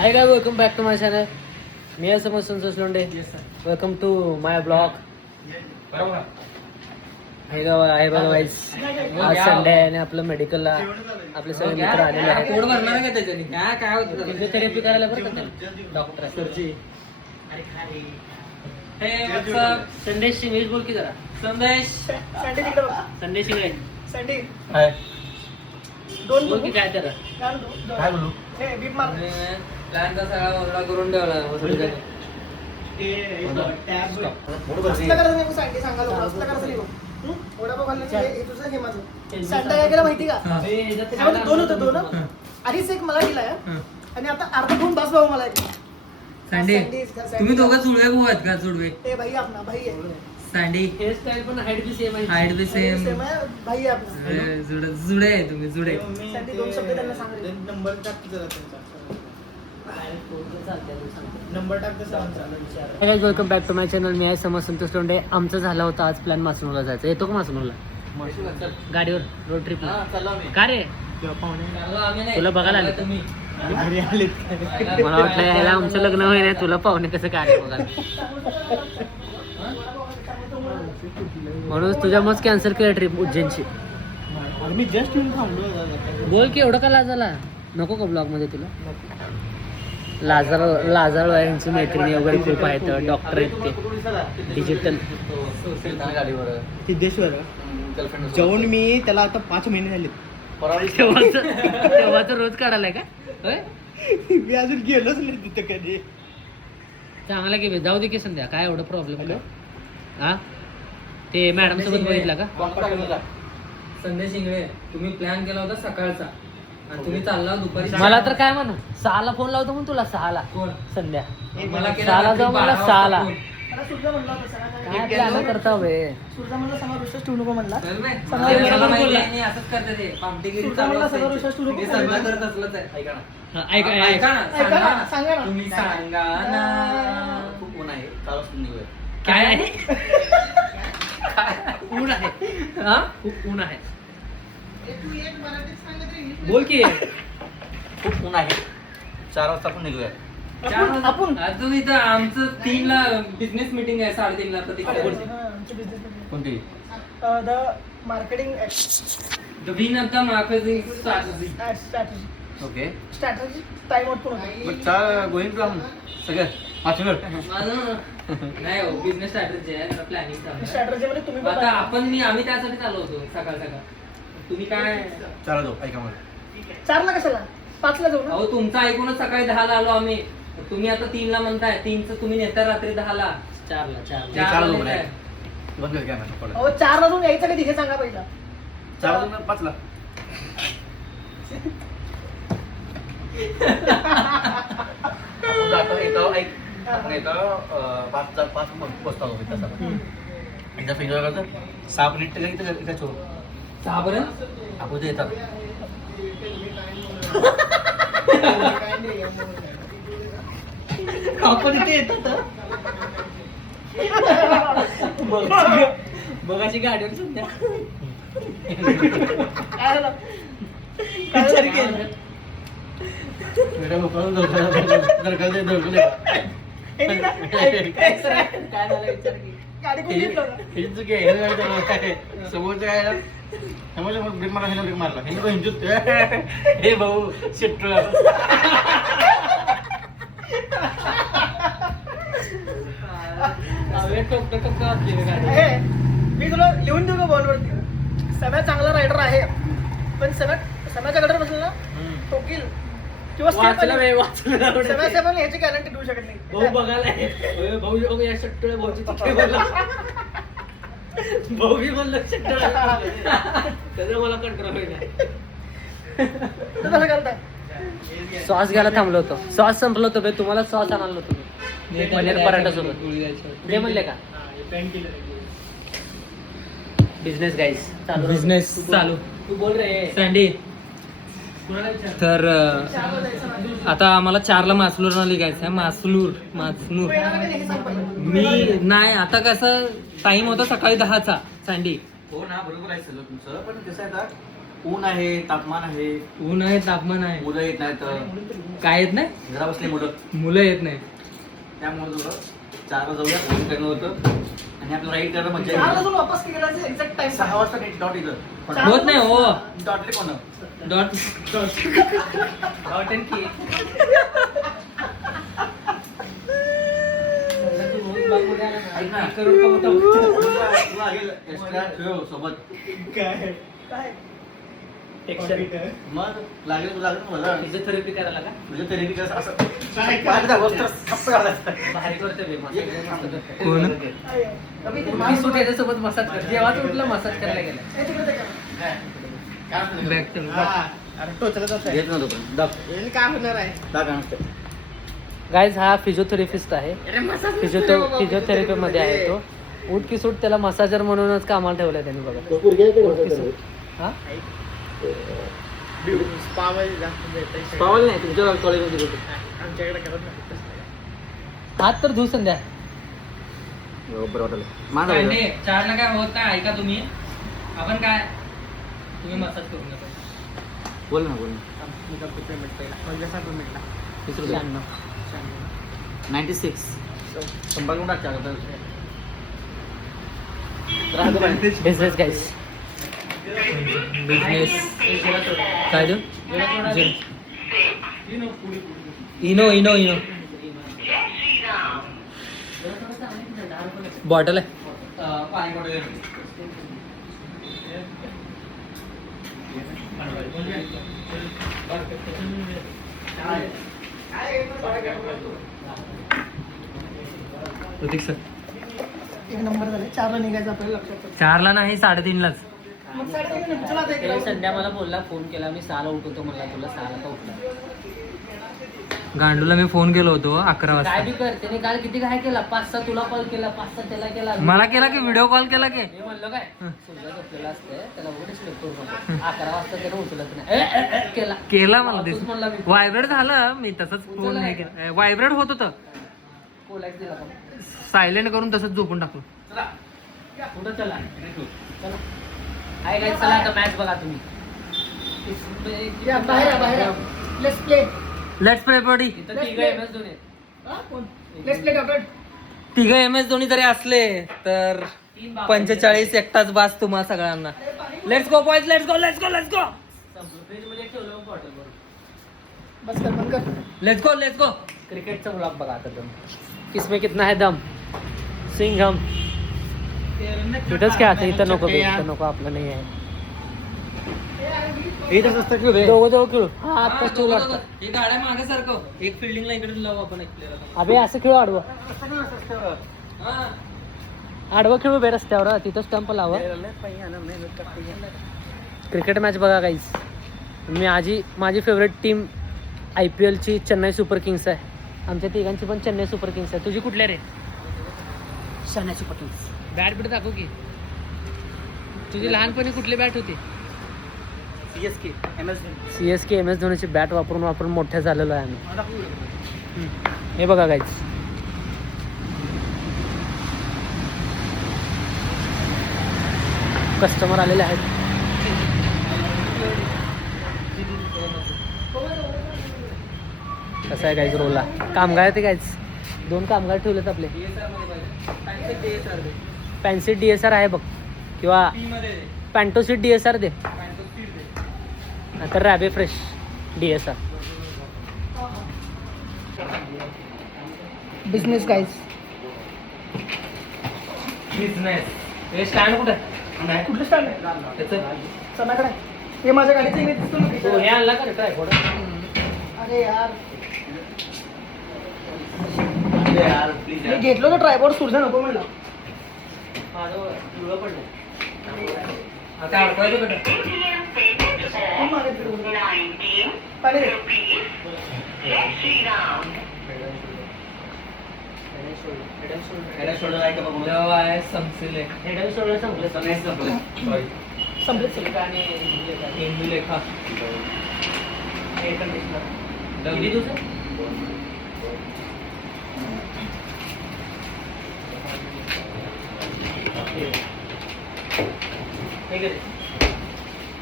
High guys, welcome back to my channel. मी असं मस्त लोंडे. Welcome to my blog. हे गाव आहे बघा वाईस. आज संडे आहे आणि आपलं मेडिकलला आपले सगळे मित्र आलेले आहेत. कोड भरणार का त्याच्याने? काय होतं? फिजिओथेरपी करायला बरं का डॉक्टर सरची. संदेश इंग्लिश बोल की जरा. संदेश संदेश इंग्लिश सँडी हाय दोन बोल की काय तर. काय बोलू? हे बीप मार प्लॅनचा सगळा ओरडा करून ठेवला असलं करायचं नाही, सँडी सांगायला होतं. असलं करायचं नाही बघ. वडापाव खाल्ल्याचं हे तुझं हे माझं. सँडी काय केलं माहिती का? त्याच्यामध्ये दोन होतं, दोन आधीच एक मला दिलाय आणि आता अर्धा दोन बास भाऊ मला एक. सँडी तुम्ही दोघं जुळवे भाऊ आहेत का? जुळवे ए भाई अपना भाई आहे. सँडी हेअर स्टाईल पण हाईट बी सेम आहे. हाईट बी सेम. सेम आहे, भाई आहे आपला. जुडे आहे तुम्ही, जुडे. सँडी दोन शब्द त्यांना सांगितले. नंबर टाक जरा त्यांचा. नंबर टाक तसा. Welcome back to my channel. मी आहे समज संतोष लोंढे. आमचा झाला होता आज प्लॅन मासनूरला जायचा. येतो का मासनूरला गाडीवर रोड ट्रिपला? का रे तुला बघायला आले तुम्ही? मला वाटलं यायला आमचं लग्न होईल नाही, तुला पाहुणे कसं काय बघायला. म्हणून तुझ्या मस्त कॅन्सल केलं ट्रिप उज्जैनची. मी जस्ट येऊन थांबलो. बोल की एवढं का लाजाला नको का ब्लॉग मध्ये तुला? लाजार यांची मैत्रिणी वगैरे खूप आहेत, डॉक्टर आहेत ते डिजिटल. सिद्धेश्वर जेवण मी त्याला आता 5 महिने झाले. तेव्हाच रोज काढायलाय का? होय, मी अजून गेलोच नाही तिथं कधी. चांगला की जाऊ दे की संध्या. काय एवढं प्रॉब्लेम का? हा ते मॅडम सोबत बघितला का? संदेश इंगळे, तुम्ही प्लॅन केला होता सकाळचा आणि तुम्ही चालला दुपारी. मला तर काय म्हणू, 6ला फोन लावतो म्हणून तुला 6ला कोण? संध्या. मला 6ला जाऊ मला 6ला. मला सूर्या म्हणला होता सगळ्यांना. काय प्लॅन करता वे? सूर्या म्हणला समोर विश्वास ठेवू नको म्हणला. मला माहिती आहे, आणि असंच करते ते. पामटेगिरी चालू मला असते. सगळं विश्वास ठेवू नको हे सगळं करत असलंच आहे. ऐका ना. हा, ऐका ऐका. ऐका ना, ऐका सांगा ना, ना. सांगा ना. तुम्ही सांगा ना. खूप ऊन आहे, चालूच निघूया. काय आहे? ऊन आहे. हा खूप ऊन आहे. तू एक मराठीत सांगितलं इंग्लिश. बोल की. खूप ऊन आहे. 4 वाजता पण निघूया. आपण अजून इथं आमचं 3ला बिझनेस मीटिंग आहे, 3:30ला. तर तिकडे कोणती? The marketing The win of the marketing strategy. Strategy okay. Strategy time out पण होता. मग 4 गोइंग टू सगळं माथेवर. नाही हो, बिझनेस स्ट्रॅटेजी आहे, प्लॅनिंग चालू आहे. स्ट्रॅटेजी मध्ये तुम्ही पण आता आम्ही त्यासाठी चालू होतो सकाळ सकाळ. तुम्ही काय? 4 जाऊ. ऐका मला. 4ला कशाला 5ला जाऊ ना. अहो तुमचं ऐकूनच सकाळी 10ला आलो आम्ही. तुम्ही आता 3ला म्हणताय. 3चं तुम्ही नेता रात्री 10ला. 4ला 4 जाऊ नाही. बंद कर कॅमेरा पडा. अहो 4ला जाऊन यायचं कधी हे सांगा पहिला. 4 जाऊ 5ला. आपण जातो येतो ऐक. आपण येतो 5 पोचतो आम्ही तसा. एकदा फिंगर करतो 6 मिनिट तरी इथं छोड. 6 बरं. आपण ते येतात. आपण इथे येतात. बघाची गाडीवर सध्या काय झालं? विचार केला. हे नाही ना? काय झालं विचार की. गाडी कोण घेतलं होतं? समोरचं काय समोरच्या ब्रेक मारला ब्रेक मारला हे भाऊ शेट. हे, मी तुला लिहून देऊ का बॉलवरती? सगळ्यात चांगला रायडर आहे, पण सगळ्याच्या गडर बसला ना ठोकील किंवा वाचलं बे, वाचलं. सगळ्याच्या पण ह्याची गॅरंटी देऊ शकत नाही. भाऊ बघायला आहे. भाऊ बघ या शट्टळ भाऊची तिथे बोलला. भाऊ बी बोललं शट्टळ. त्याचं मला कंट्रोल होईल. तर कसं करताय? सॉस घ्यायला थांबलो होतो. सॉस संपलं होतं बे. तुम्हाला सॉस आणायला होतो मी. पनीर पराठा सोबत ते म्हणले का? बिझनेस गाईस चालू. बिझनेस चालू. तू बोल रे सँडी. तर चारला जायचं ना. आता आम्हाला 4ला मासलूर निघायचं आहे. मासनूर. तू येणार कधी हे सांग पहिलं. मी नाही, आता कसं टाइम होता सकाळी 10चा सँडी. हो ना, बरोबर आहे सगळं तुमचं, पण कसं आहे आता ऊन आहे, तापमान आहे, ऊन आहे, तापमान आहे, मुलं येत नाहीत, काय येत नाही, घरा बसले मुलं, मुलं येत नाही. त्यामुळे थोडं 4 जाऊया, फोन करणं होतं आणि आपलं राईड करायला मजा चार येईल. वाजून वापस करायचं एक्झॅक्ट टाइम 6 वाजता डॉट इथं होत नाही हो. डॉटले कोण डॉट ऐक ना. तुला एक्स्ट्रा ठेव सोबत. काय मग लागेल तुला लागेल मला फिजिओथेरपी करायला का तुझ्या तरी कसं असं पाय दाबत तर थप्पड आला असता. भारी करते बे, मसाज करते. कोण? मी सूट याच्यासोबत मसाज कर, जेव्हा तू उठला मसाज करायला गेला. काय असतं ते? बॅक तर घेत नव्हतो पण. दाब. काय होणार आहे दाब काय नसतं. गाईज हा फिजिओथेरपिस्ट आहे. फिजिओथेरपी मध्ये आहे तो. उठ की सूट त्याला मसाजर म्हणूनच कामाला ठेवलंय त्यांनी बघा. हा पावलं नाही तुमच्या कॉलेजमध्ये कुठे? आमच्याकडे करत नाही. हात तर धुऊ संध्या. बरं वाटलं. माझा काय नाही, 4 ला काय होत नाही. ऐका तुम्ही, आपण काय तुम्ही मसाज करून घ्या. बोल ना बोल ना. तीस रुपये. 96 100 गुण टाकता आता. Business guys. बिझनेस काय देऊ? इनो इनो इनो बॉटल आहे. पाणी कुठे गेलं? प्रतीक सर, एक नंबर झाले 4 ला निघायचं आपल्याला लक्षात. 4 ला नाही 3:30लाच. मग 3:30 चला आता एक round. संध्या मला बोलला, फोन केला मी 6 ला उठवतो म्हणला, तुला 6 ला का उठला? गांडूला मी फोन केलो होतो 11 काय वाजता. बी कर, त्याने काल किती काय केला, 5-6 तुला कॉल केला, 5-6 त्याला केला. मला केला की व्हिडिओ कॉल केला की? मी म्हणलो काय हं. सुरजा झोपलेला असते, त्याला उघडच करू नको. 11 वाजता त्याने उचलत नाही. केला केला मला तूच म्हणला मी. व्हायब्रेट झालं, मी तसंच फोन उचलला नाही का? केला. व्हायब्रेट होत होतं, कोलायच दिला का? सायलेंट करून तसंच झोपून टाकलो. चला. कुठं चला चला. आहे काय, चला आता मॅच बघा तुम्ही. या, बाहेर let's play. Let's play body. इथं तिघं MS धोनी आहेत. कोण लेट्स प्ले डॉट. तिघ MS धोनी जरी असले तर 45 एकटाच बास तुम्हा सगळ्यांना. Let's go boys, let's go let's go let's go फ्रीजमध्ये ठेवलं मग बॉटल भरून. बस कर बंद कर. Let's go let's go. क्रिकेटचा ब्लॉग बघा आता दम. किसमें कितना है दम, सिंग हम. इथंच खेळायचं, इथं नको इथं नको, आपलं नाही आहे. इथंच असतं की बे? दोघं खेळू. हा आता ठेवलं वाटतं. हे गाड्या मागे सारखं एक फिल्डिंगला इकडे लावू आपण एक player ला. अबे असं खेळू आडवं. आडवं खेळू बे रस्त्यावर, तिथं स्टंप लावा. क्रिकेट मॅच बघा काहीच. माझी फेवरेट टीम IPL ची चेन्नई सुपर किंग्स आहे. आमच्या तिघांची पण चेन्नई सुपर किंग्स आहे. तुझी कुठल्या रे? Chennai super kings. Bat bit दाखव की. तुझी लहानपणी कुठली बॅट होती? CSK MS धोनीची बॅट वापरून मोठ्या झालेलो आहे आम्ही. हे बघा गाईज. कस्टमर आलेले आहेत. कसं आहे गाईज रोलला कामगार आहे ते गाईज. 2 कामगार ठेवलेत आपले. फॅन्सी DSR आहे बघ, किंवा पॅन्टोसीट DSR दे, तर रॅबे fresh DSR. Business guys. Business. हे स्टँड कुठे? कुठलं स्टँड आहे? सणाकडे. हे माझ्या गाडीचं इमेज दिसतो ना हे तिकडे. आणला का ट्रायपॉड? अरे यार यार प्लीज मी घेतलो ना ट्रायपॉड, सुरजा नको म्हणला. माझं पिवळं पडलं. आता अडकवायचं कुठं? कोण मागे फिरवलं? पाणी दे. हेड शोल्डर आहे का बघू? जेव्हा आहे संपले हेड अँड शोल्डर संपलं. नाही संपलं. Sorry. संपलेत सगळे. आणि हिंदू लेखा एअर कंडिशनर. किती दिवस?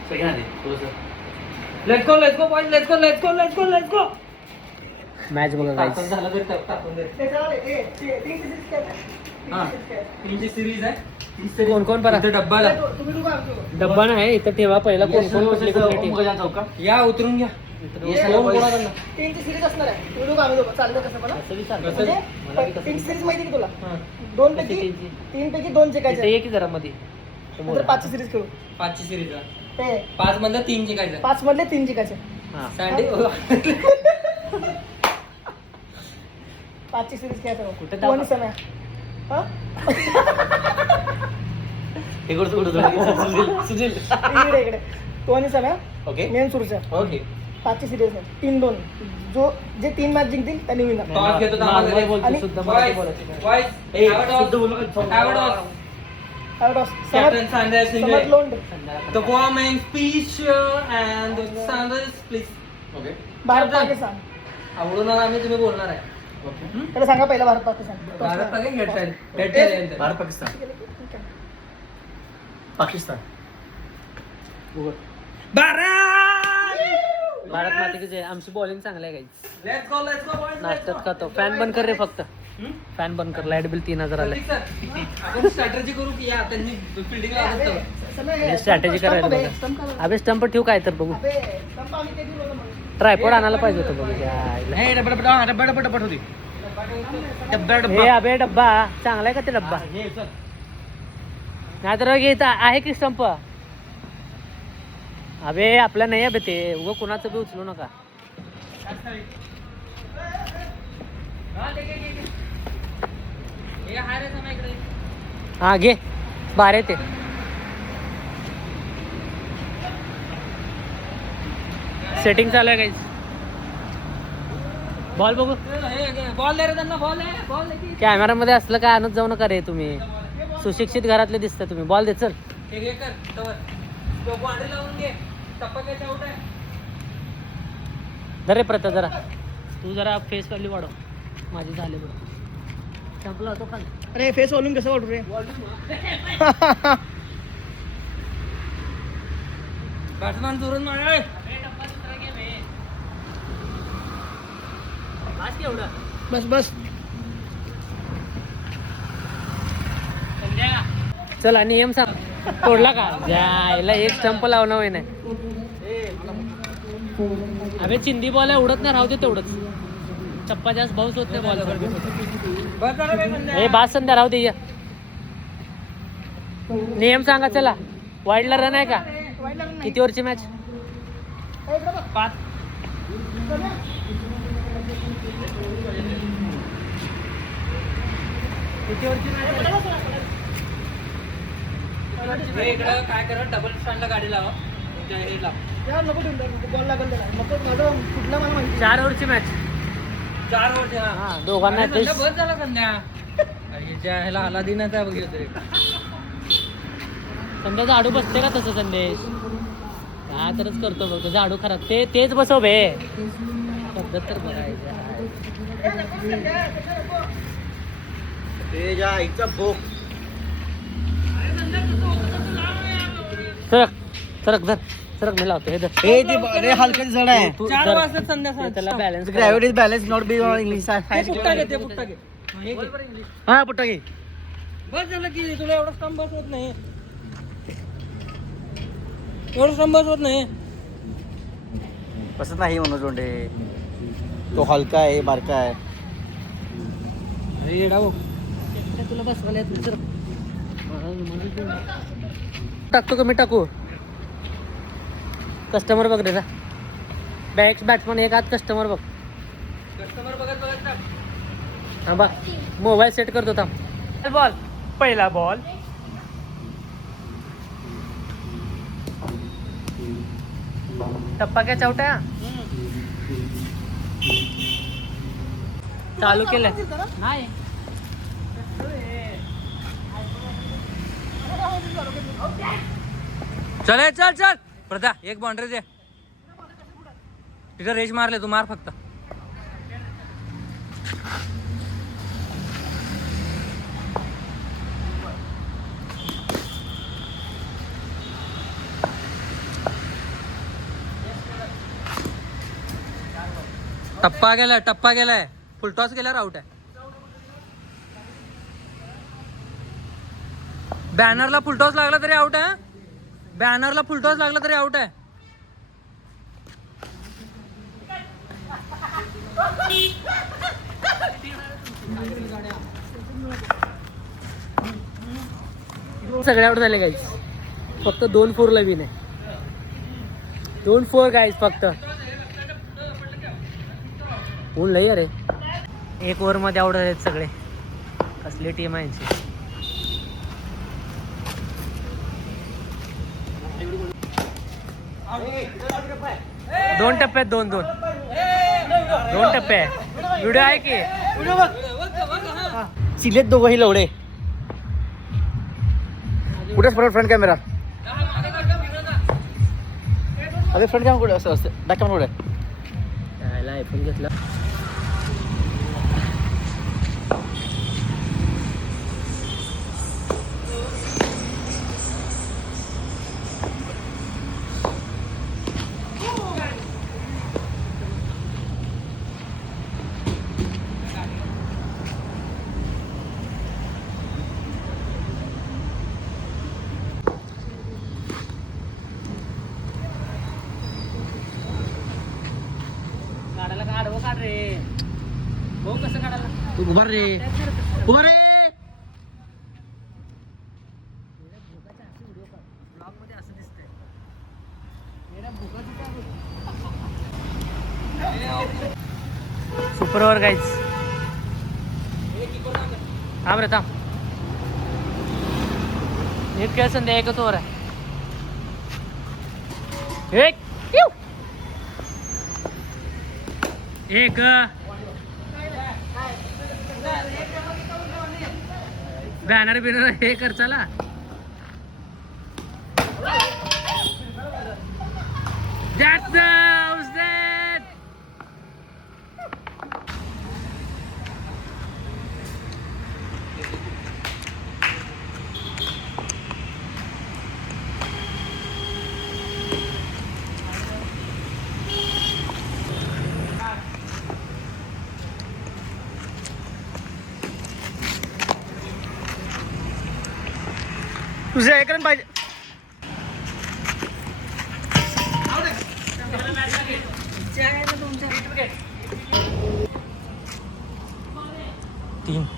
सेकंड आहे थोडंसं. Let's go boys, let's go. Match बघा टाकून गाईस. झालं तरी टाकून दे. ते चला रे, तीन series खेळताय. हा. तीन series खेळताय. 3ची सिरीज आहे. कोण कोण परा इथे डब्बा ला. तुम्ही दोघं आमचे हो. डब्बा नाही इथं ठेवा पहिला कोण कोण कुठली कुठली टीम. ओमगजान चौका. या उतरून घ्या. Yes, कोण boys. कोणाकडनं? तीनची सिरीज असणार आहे. तुम्ही दोघं आम्ही दोघं चाललं कसं पण हा? असं बी चालतं. कसं? मला बी म्हणजे तसं तीन सिरीज माहिती की तुला हा. दोन कशी पैकी तीनची? तीन पैकी दोन जिंकायचे इथं ये की जरा मध्ये नंतर पाचची सिरीज खेळू 5ची सिरीज आहे. ते 5 मधलं 3 जिंकायचं. 5 मधले 3 जिंकायचे हा. सँडी 5ची सिरीज खेळायचं कुठे तू आणि दाखव? सम्या हा? हे कुठं सुनील. इकडे तू आणि सम्या ओके मेन सुरच्या ओके. 5ची सिरीज आहे 3-2 जे 3 मॅच जिंकतील त्यांनी विनर टॉस घेतो तर मालवणी आम्हाला बोलतो, आणि शुद्ध मराठी बोलायचं. ए, शुद्ध बोलू नका. Captain समज लोंड The warming speech and Sanders please. Okay. Bharat Pakistan आवडून आम्ही तुम्ही बोलणार आहे. ओके. त्याला सांगा पहिला भारत पाकिस्तान भारत पाकिस्तान हेड भारत पाकिस्तान. पाकिस्तान. भारत माते की जय. आमची बॉलिंग चांगली आहे गाईस. Let's go boys. नाश्त्यात खातो. फॅन बंद कर रे फक्त. फॅन बंद कर. लाईट बिल 3000 आले. आपण स्ट्रॅटेजी करू की या त्यांनी फिल्डिंग स्ट्रॅटेजी करायला बघा. अबे स्टंप ठेवू काय तर बघू. ट्रायपॉड आणायला पाहिजे होतं बघू. यायला. हे डब्बा होती. हे अबे डब्बा चांगला आहे का ते डब्बा. हे चल. नाही तर इथं आहे की स्टंप. अबे आपला नाही आहे बे ते. उगं कुणाचं बी उचलू नका. हा घे. बारे ते सेटिंग चालू आहे काहीच. बॉल बघू. बॉल दे रे त्यांना बॉल दे. कॅमेरामध्ये असलं काय आणत जाऊ नका रे तुम्ही. सुशिक्षित घरातले दिसता तुम्ही. बॉल दे चल. हे घे कर तवर. तो बाउंड्री लावून घे. टप्पा काय आउट आहे. धर रे प्रथा जरा. तू जरा फेस व्हॅल्यू वाढव. माझी झाले बघ. संपला होतो खाली. अरे फेस वॉल्यूम कसं वाटू रे बॅट्समॅन चोरून मारे. बस बस चल आणि नियम सांग. तोडला का जायला एक स्टंप लावणं होय नाही. अबे चिंदी बॉल आहे उडत नाही. राहू दे तेवढंच. चप्पा जास्त बाउन्स होत नाही बॉल. बस झालं बे संध्या. हे बाद संध्या राहू दे. नियम सांगा चला. वाईडला रन आहे का. किती ओव्हरची मॅच. 5. किती ओव्हरची मॅच. हे इकडं काय करा डबल स्टँडला गाडी लावा. तुमच्या एरियाला. यार नको बॉल लागल त्याला नको. माझं कुठला मला माहिती 4 ओव्हरची मॅच. 4 ओव्हर ठेवा. हा दोघांना अरे संध्या बस झाला संध्या. याच्या ह्याला अलादीनाचा बघितलं तरी. संध्या झाडू बसते का तसं संदेश. हा तरच करतो बघ. तो झाडू खराब तेच बसव बे. पद्धत तर बघायचं. ते ज्या आईचा भोग. सरक सरक धर. सरक मी लावतो. हे धर. हे ते हलकं जड आहे. तू 4 धर. वाजता संध्या हे त्याला balance gravity is balance not be English. पुट्टा घे ते पुट्टा घे. हे घे. हा पुट्टा घे. बस झालं की तुला एवढा स्टंप बस होत नाही. एवढा स्टंप बस होत नाही. असं नाही मनोज लोंढे. तो हलका आहे बारका आहे. अरे येडा भाऊ. तुला बसवायला येत नाही. सरक. टाकतो का मी टाकू. कस्टमर बघ रे. बॅट्समन एक आत कस्टमर बघ. कस्टमर बघत बघत टाक. हा बघ मोबाईल सेट करतो थांब. बॉल पहिला बॉल. टप्पा क्या चौट्या चालू केलं नाही. चल ए, चल चल प्रथा एक बाउंड्री दे. तिथं रेस मारले तू मार फक्त. टप्पा गेलाय फुलटॉस गेल्यावर आउट आहे. बॅनरला फुलटॉस लागला तरी आउट आहे. बॅनरला फुलटॉस लागला तरी आउट आहे. सगळे आउट झाले गाईस. फक्त 2-4 ला विन आहे. 2-4 गाईस फक्त. ऊन लई अरे. 1 ओव्हर मध्ये आउट झालेत सगळे. कसली टीम आहे यांची. दोन टप्प्यात 2-2. 2 टप्पे आहे. व्हिडिओ आहे की चिलेत दोघंही लवडे. कुठे फ्रंट कॅमेरा अरे फ्रंट कॅमेरा कुठे असं असतं बॅक कॅमेरा कुठे यायला आयफोन घेतला. काढायला काढ हो काढ रे. भाऊ कसं काढायला. तू उभा रे उभा रे. Super over guys. थांब रे थांब. एक काय संध्या एकच ओव्हर आहे. एक एक बॅनर बिनर हे कर चला. That's the that. तुझे एक रन पाहिजे.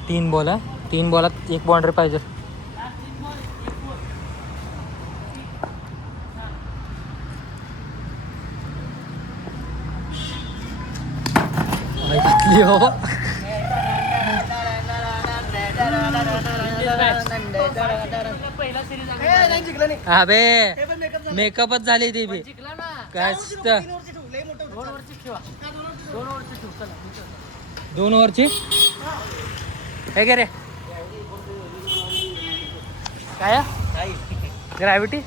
तीन बॉल आहे. 3 बॉलात 1 बाउंड्री पाहिजे. पहिला सिरीज नाही जिंकलं नाही. अबे हे पण makeup झालं. मेकअपच झाली ती बी. जिंकला ना. काय 3 ओव्हरची ठेवू, लई मोठं होतं. 2 ओव्हरची ठेवा. 2 ओव्हरची ठेव चला. 2 ओव्हरची हे घे रे. काय ग्रॅव्हिटी.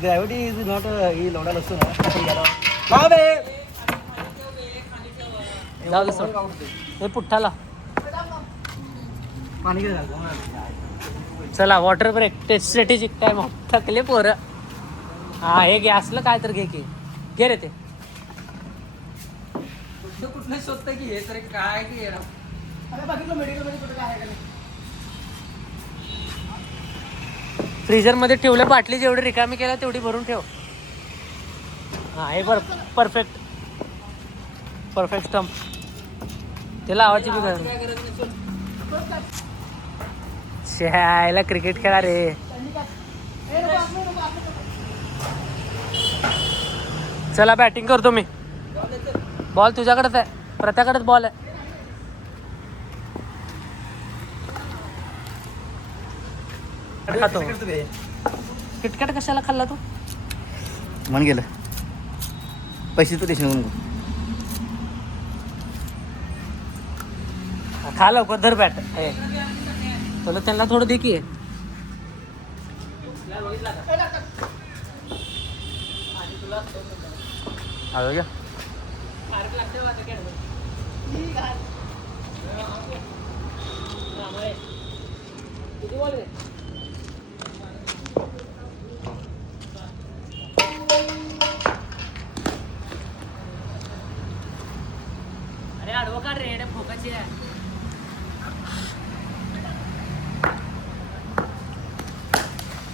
ग्रॅव्हिटी इज नॉट ही लवडा नसतो ना. जाऊ दे सोड. हे पुठ्ठाला. पाणी किती चला वॉटर ब्रेक. टेस्ट स्ट्रॅटेजिक काय मग थकले पोरं. हा हे घे असलं काय तर घे की. घे रे ते. कुठलं शोधतंय की हे तरी काय की अरे बघितलं मेडिकल मध्ये कुठं काय आहे का नाही. फ्रीजर मध्ये ठेवल्या बाटली जेवढी रिकामी केला तेवढी भरून ठेव. हा हे परफेक्ट परफेक्ट स्टंप. त्याला आवाज बी कर. शाळेला क्रिकेट खेळा रे. चला बॅटिंग करतो मी. बॉल तुझ्याकडेच आहे. प्रत्याकडेच बॉल आहे. खातो. किटकॅट कशाला खाल्ला तू. मन गेलं पैसे तू टेन्शन नको. खा लवकर धर बॅट. तुला त्यांना थोडं दे की. आलो घ्या. अरे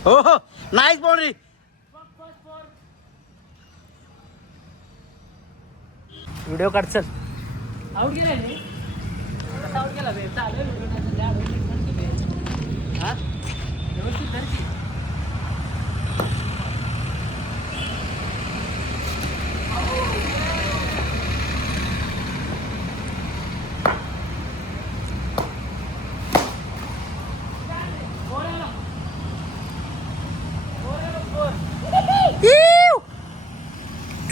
हो नाईस बाउंड्री. व्हिडिओ काढ चल. आउट गेला रे. आउट गेला बे. चालेल व्हिडिओ नाही हा व्यवस्थित धर की.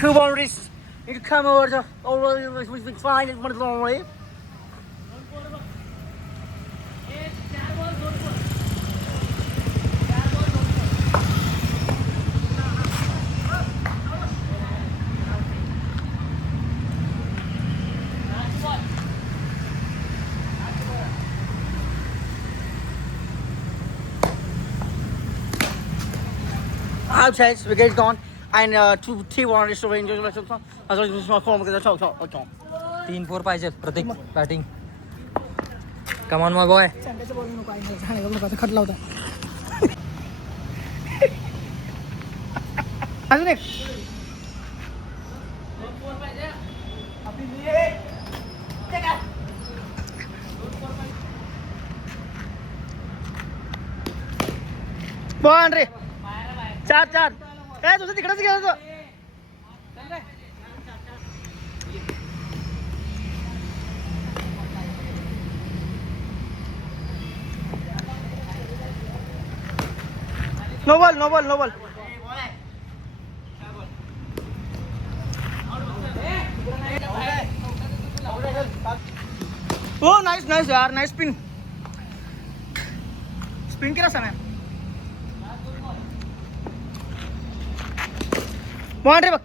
Two boundaries. You can come over the fine one long way. Outside, wicket gone, and 2-3 boundaries to range. 3-4 पाहिजे प्रत्येक बॅटिंग. कमान माय बॉय. सांगायचं बोलू नको आई झाडाला नको आता खटला होता. अजून एक बॉन रे 4-4. काय तुझं तिकडच गेलं तो. No ball no ball no ball. हो नाईस नाईस यार नाईस स्पिन. स्पिन केला सर बॉल रे बघ.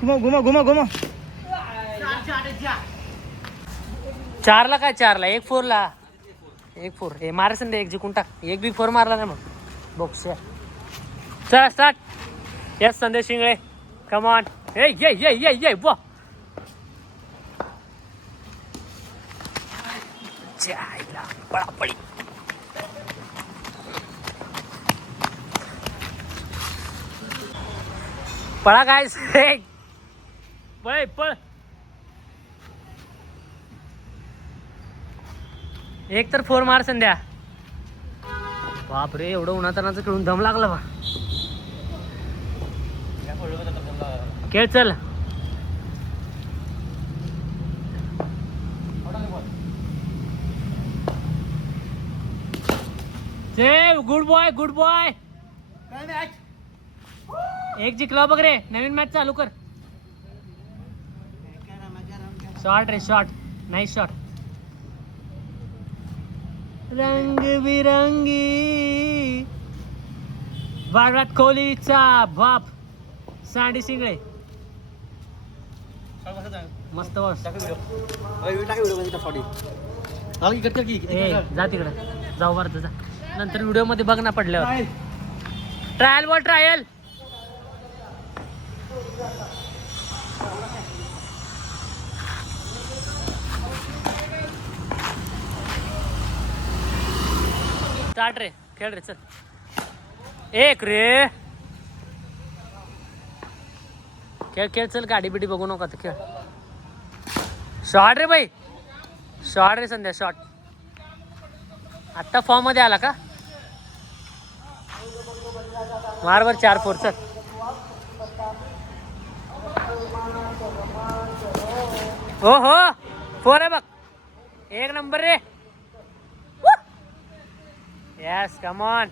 घुमव घुमव घुमव घुमव. 4ला काय 4ला 1-4ला 1-4 हे मारा संध्या. एक जिंकून टाक. एक बी 4 मारला नाही मग बॉक्स. चला स्टार्ट. यस संदेश शिंगळे कम ऑन. ए ये ये ये ये वा. जायला पळापळी. पळा काय पळ पळ. एक तर 4 मार संध्या. बापरे एवढं उन्हातानाचं खेळून दम लागला बा. खेळ चल. Good boy good boy. एक जिंकला बघ रे. नवीन मॅच चालू कर. शॉट रे शॉट. Nice shot. रंगबिरंगी विराट कोहलीचा बाप सँडी शिंगळे. मस्त बॉस. जा तिकडे जाऊ बरं जा. नंतर व्हिडिओ मध्ये बघ ना पडल्यावर. Trial ball trial. स्टार्ट रे. खेळ रे चल. एक रे. खेळ खेळ चल. गाडी बिडी बघू नका तर खेळ. शॉट रे भाई. शॉट रे संध्या शॉट. आत्ता फॉर्म मध्ये आला का. मार बर 4-4 चल. हो हो 4 आहे बघ. एक number ray. Yes come on.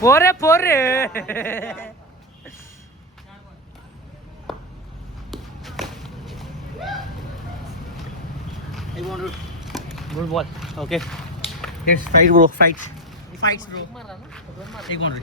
Four ray. Good ball. Okay let's fight bro. Fights bro. एक बाउंड्री.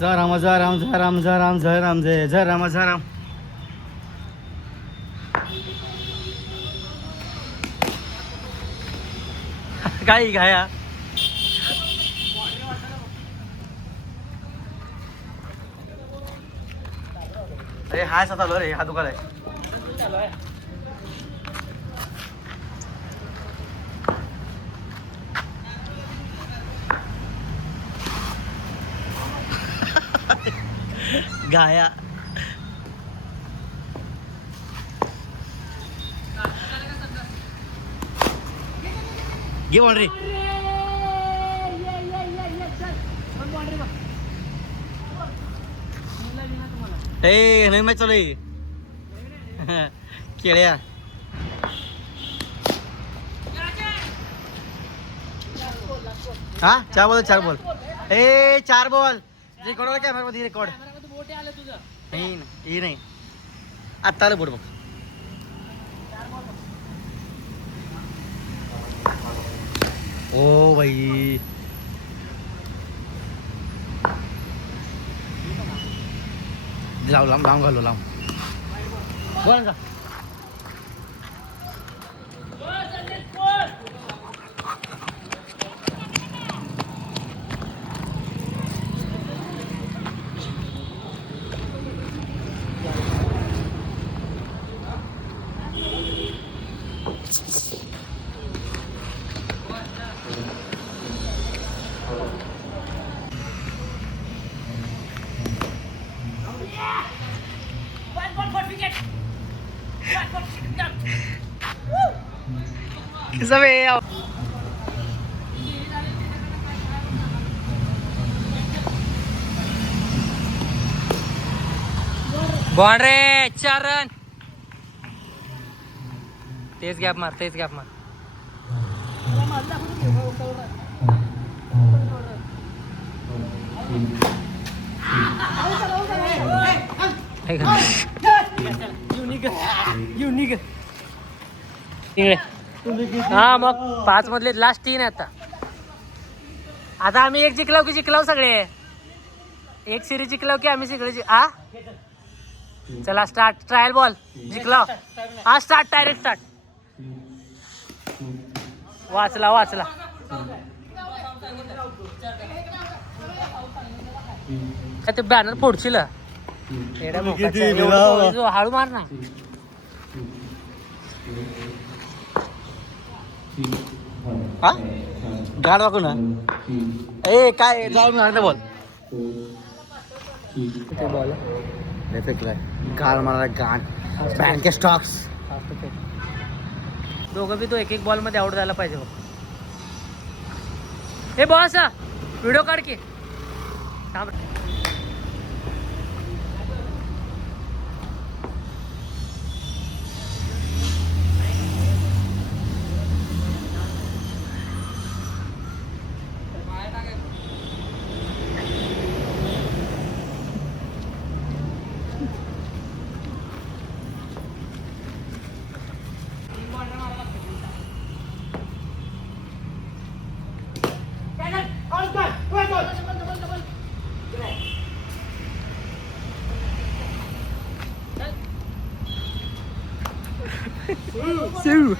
झराम झराम झराम झराम झराम जय झराम झराम. काय घाया अरे हाय सा चालू रे हा दुकान आहे. गाया घे बाउंड्री. ए नाही मॅच चालू आहे. केळ्या हा 4 बॉल 4 बॉल. ए 4 बॉल रेकॉर्ड कॅमेरा मध्ये रेकॉर्ड नाही हे नाही आत्ता आलं बोट बघ. ओ भाई लाव लांब लांब घालो लांब बोल का. Sabi boundary 4 run. तेच गॅप मार तेच गॅप मार. युनिक हा मग 5 मधले लास्ट 3 आहे आता. आता आम्ही एक जिंकलो की जिंकलो सगळे. एक सिरीज जिंकलो की आम्ही सगळे आ चला स्टार्ट. ट्रायल बॉल जिंकलो हा. Start direct start. वाचला वाचला. ते बॅनर फोडशील हळू मार ना. हा गाड वाकू ना. ए काय जाऊन लागलं बॉल. ते बॉल फेकलाय गाड मला गाण बँके स्टॉक्स. दोघं बी तो एक एक बॉल मध्ये आउट झाला पाहिजे बघ. हे बॉस व्हिडिओ काढ की थांब. Sue.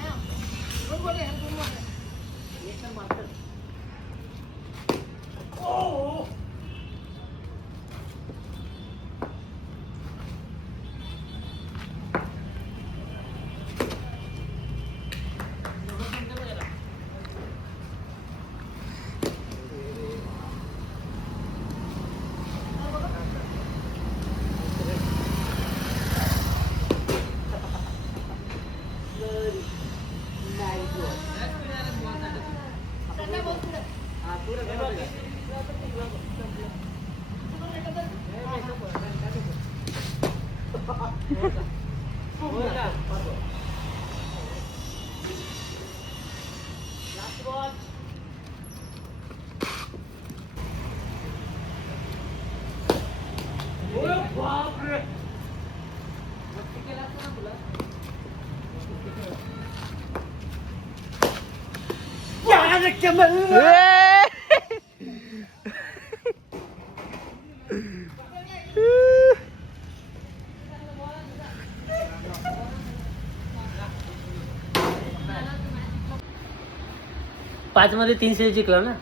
5 मध्ये 3 सिरीज जिंकला ना.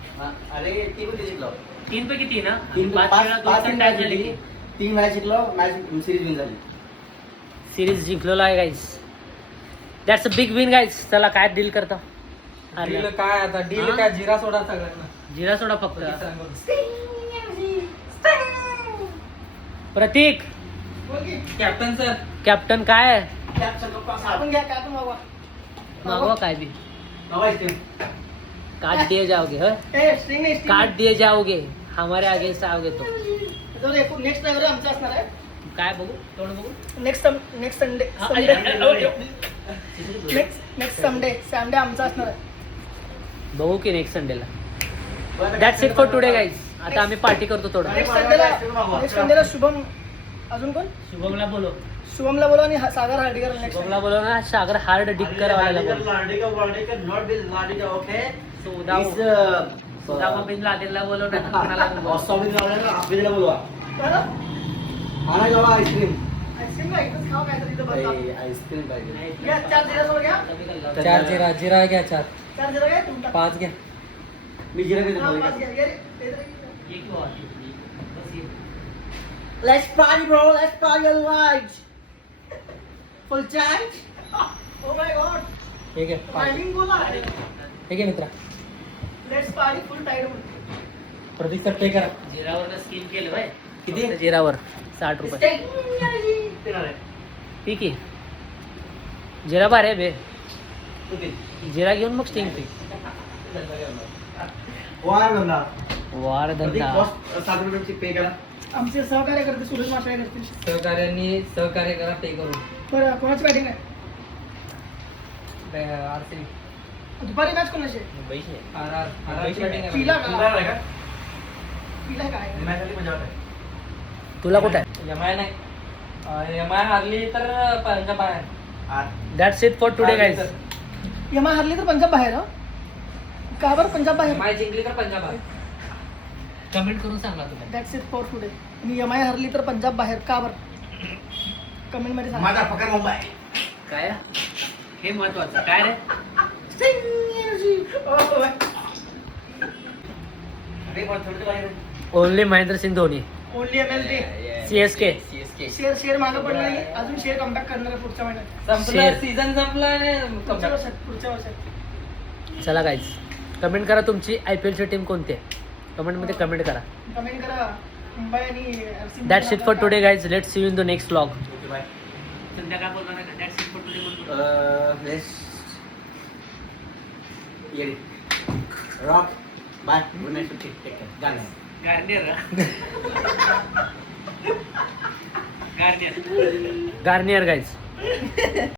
अरे ती पण जिंकलो 3 पैकी 3 ना. तीन 5 पाच वेळा पाच 2 मॅच टाय झाले जिंकली की 3 मॅच जिंकलो मॅच सिरीज विन झाली सिरीज जिंकलेला आहे guys. That's a big win guys. चला काय डील करता. डील काय आता डील हा? काय जिरा सोडा सगळ्यांना. जिरा सोडा फक्त. प्रतीक बोल की. कॅप्टन सर कॅप्टन काय आपण घ्या काय पण मागवा. मागवा काय बी. काट दिए जाओगे ह ए स्ट्रिंग नाही काट दिए जाओगे हमारे अगेंस्ट आओगे तो. नेक्स्ट ड्रायव्हर आमचा असणार आहे. काय बघू तोंड बघू. नेक्स्ट संडे हा, नेक्स्ट संडे आमचा असणार आहे. बघू की नेक्स्ट संडेला. That's it for today guys. आता आम्ही पार्टी करतो थोडं. नेक्स्ट संडेला शुभम अजून कोण शुभमला बोलो. शुभमला बोलवा आणि सागर हार्डिकर नेक्स्ट शुभमला बोलो ना. सागर हार्ड डिक्कर वाला बोलो. सुदामा बिन लादेनला बोलो ना. कोणाला पण बोलव. आईस्क्रीम आईस्क्रीम इथंच खाऊ काय तर इथं बसा. आईस्क्रीम पाहिजे घ्या 4 जिऱ्यासोबत घ्या. 4 जिरा जिरा घ्या 4. 4 जिरा घ्या तुमचा 5 घ्या. मी जिरा हा, घेतो 5 घ्या. ये रे, ते जरा घे. ये क्यों आती है? बस ये. Let's party bro, let's party all night. Full charge. Oh my god. हे घे. Timing बोला. हे घे मित्रा. Let's party full time. Pratik sir pay करा. जिरावर स्किल केलं भाई. किती? जिरावर 60 रुपये. ठीक आहे. जिरा बार आहे बे. जिरा घेऊन मग स्टिंग पी. वार धंदा. पे करा आमचे सहकार्य करते सुरेश माशाळे करतील. सहकार्य करा पे करून. बरं कोणाची बॅटिंग आहे? आरसीबी. दुपारी मॅच कोणाची आहे? मुंबईची आहे. आरआर पिला का? का पिला काय? तुला कुठं आहे? एमआय नाही. एमआय हारली तर पंजाब बाहेर. That's it for today guys. MI हरली तर पंजाब बाहेर हं? का बरं पंजाब बाहेर? एमआय जिंकली तर पंजाब बाहेर. कमेंट करून सांगा तुला. That's it for today. आणि एमआय हरली तर पंजाब बाहेर का बरं? कमेंट मध्ये सांगा. माझा पकड मुंबई काय हे महत्वाचं काय रे. Only Mahendra Singh Dhoni. Only MLT. CSK. Share मागं पडला नाही. अजून शेअर कमबॅक करणार आहे पुढच्या महिन्यात. संपला शेर. सीझन संपला आणि पुढच्या वर्षात. चला गाईज कमेंट करा तुमची IPL ची टीम कोणती आहे. कमेंटमध्ये कमेंट करा. कमेंट करा. मुंबई आणि RCB that's it for today guys. Let's see you in the next vlog. Bye संध्याकाळ बोलणार आहे. That's it for today. Rock bye good night take care Garnier Garnier guys.